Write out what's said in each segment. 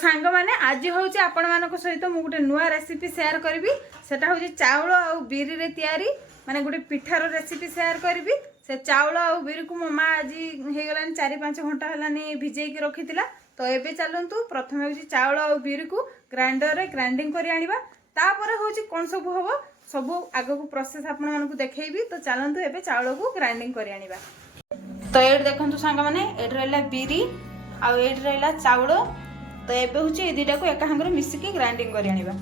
सांग मैंने आज हूँ आपण मान सहित मुझे गोटे नुआ रेसिपी शेयर करी से चाउल आ बिरी रे तैयारी माने गोटे पिठार रेसिपी शेयर करी से चाउल आ बिरी को मो माँ आज होगा 4-5 घंटा है भिजेक रखी तो ये चलतु प्रथम हूँ चाउल आ बिरी को ग्राइंडर रे ग्राइंडिंग कर आनिबा तापर हूँ कौन सब हम सब आग को प्रोसेस आपण मानक देखी तो चलतु ए चाउल को ग्राइंडिंग कर आनिबा। तो ये देखु सांग मैंने ये रहा बिरी आउ ये रहा चाउल तो ये हूँ ये दुटा को एका सागर मिसिकी ग्राइंडिंग कर आनिबा।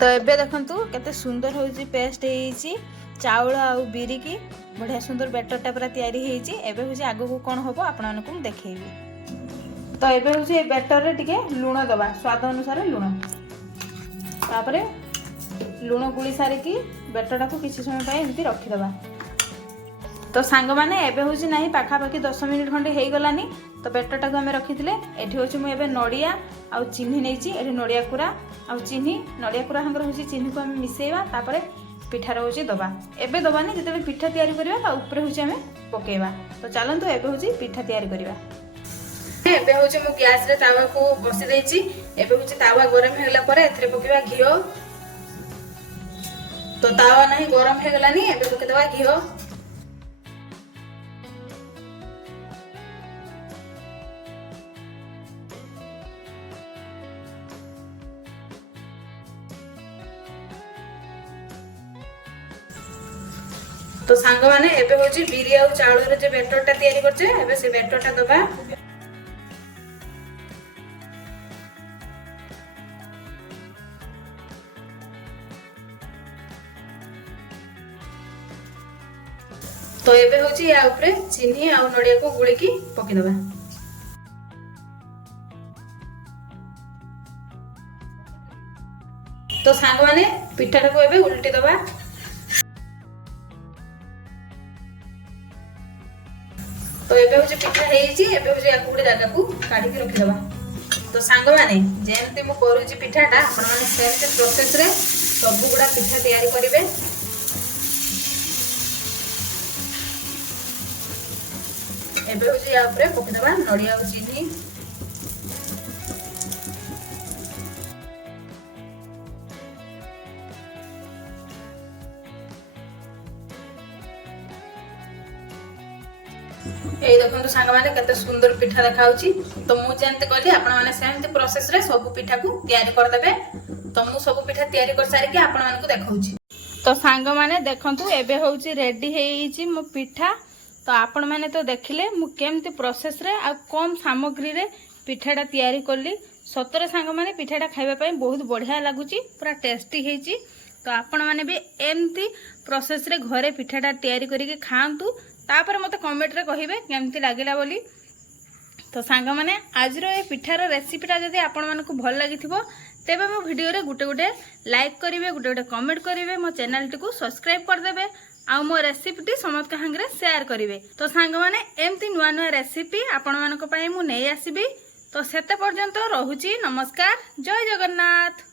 तो ये देखु केते सुंदर होची पेस्ट होईची चाउल आउ बिरी की बढ़िया सुंदर बैटरटा पूरा तैयारी होईची। एबे होची आगो को कोन होबो आपण मानकु देखैबी। तो ये हूँ ये बैटर रे टिके लुण दबा स्वाद अनुसार लुण तापरे लुण गुली सारिकी बैटरटा को किसी समय एमती रखीदबा। तो सांग मैंने एबे हूँ ना पाखापाखि 10 मिनिट खंडे हो गलानी तो बैटरटा को आम रखी एठी हूँ मुझे नड़िया आउ चीनी नहीं नड़िया कुरा आउ चीनी नड़िया कुरा हंगर हूँ चीनी को आम मिसेवा तापरे पिठार हूँ दबा एबे दबानी जिते पिठा तैयारी करवा ऊपर हूँ आम पकेवा। तो चलतु एबे हूँ पिठा तैयारी करवा। एबे हूँ मु गैस रे तावा को बसी देछि एबे हूँ तावा गरम हेला परे एथरे पकेवा घिओ। तो तावा नहीं गरम हे गलानी एबे पके देवा घिओ। तो सांग माने एबे हूँ बिरी आ चाउल रे जे बैटरटा तैयारी करछे एबे से बैटरटा दबा। तो एबे हूँ या ऊपर चीनी आ नड़िया को गुड़ी की पकेदबा। तो सांग माने पिठाटा को एबे उल्टी दबा। तो एबे हूँ पिठा एबे हूँ या गोटे जगह को काढ़ी रखीदबा। तो सांग माने जेमती मु करूची पिठाटा आपण माने सेम प्रोसेस रे सब गुड़ा पिठा तैयारी करिवे। एबे हूँ या ऊपर पकेदबा नड़िया और चीनी। ये देखो सांग मैंने केते सुंदर पिठा देखाउची। तो मुझे कहली आपण माने सेमती प्रोसेस रे सब पिठा को तैयारी कर देबे। तो मु सब पिठा तैयारी कर सारी के आपण मानकु देखाउची। तो सांग माने देखंतु एबे होउची रेडी हेईची मो पिठा। तो आपण माने तो देखिले मु केमती प्रोसेस रे आ कम सामग्री रे पिठाटा तैयारी करली। सतरे सांग माने पिठाटा खाइबा पई बहुत बढ़िया लागुची पूरा टेस्टी हेईची। तो आपण माने भी एमती प्रोसेस रे घरे पिठाटा तैयारी करिके खांतु तापर मते कमेंट रे कहिबे केमती लागिला बोली। तो सांग माने आज रो ए पिठार रेसिपीटा जदि आपण मानकु भल लागिथिबो तेबे मो वीडियो रे गुटे गुटे लाइक करिवे गुटे गुटे कमेंट करिवे मो चैनल टी को सब्सक्राइब कर देबे आ मो रेसिपी टी समस्त के संगे शेयर करिवे। तो सांग माने एमती नुआ नुआ रेसिपी आपण मानक पई मु नै आसीबी। तो सेते पर्यंत रहुची नमस्कार जय जगन्नाथ।